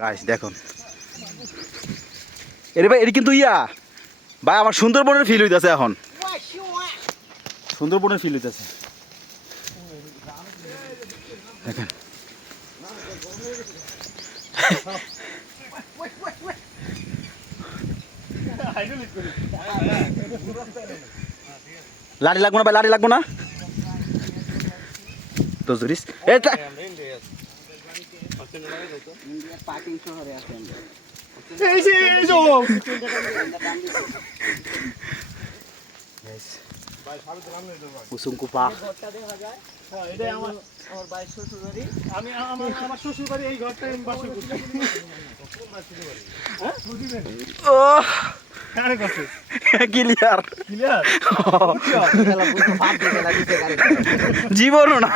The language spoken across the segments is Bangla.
গাইস দেখুন এরে ভাই এর কিন্তু ইয়া ভাই আমার সুন্দরবনের ফিল হইতাছে এখন সুন্দরবনের ফিল হইতাছে দেখেন লাড়ি লাগবো না ভাই লাড়ি লাগবো না তো জুরিস এটা কুসুম কুপা জীবনও না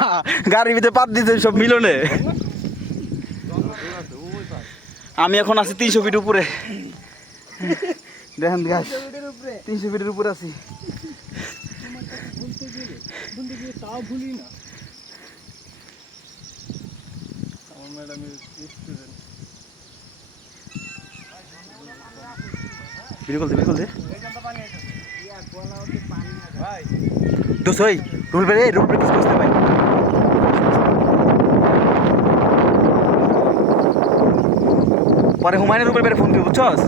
গাড়ির ভিতরে পাত দিতে সব মিলনে আমি এখন আছি 300 ফিট উপরে দেখেন গাছ 300 ফিটের উপরে আছি বিলকুল দে দোষ ওই রুল বেড়ে কিছু বুঝতে পারি পরে হুমায়ুনের উপর বেড়ে ফোন দিবি বুঝছস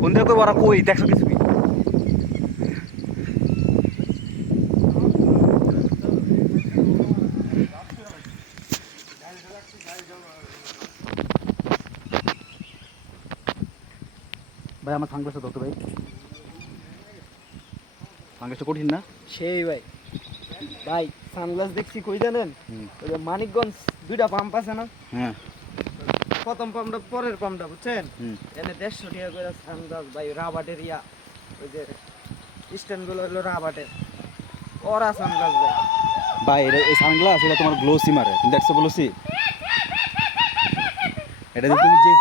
ফোন দিয়ে কই ওরা কই দেখছো কিছু কি ভাই আমার সানগ্লাসটা ধরতো ভাই সানগ্লাসটা কঠিন না সেই ভাই ভাই সানগ্লাস দেখছি কই জানেন ওই যে মানিকগঞ্জ দুইটা পাম্প আছে না হ্যাঁ প্রথম পাম্পটা পরের পাম্পটা বুঝছেন এনে 150 টাকা করে সানগ্লাস ভাই রাবাটের ইয়া ওই যে স্ট্যান্ড গুলো হলো রাবাটের ওরা সানগ্লাস ভাই ভাই এই সানগ্লাস এটা তোমার গ্লোসি মারে তুমি দেখছো গ্লোসি এটা যে তুমি যে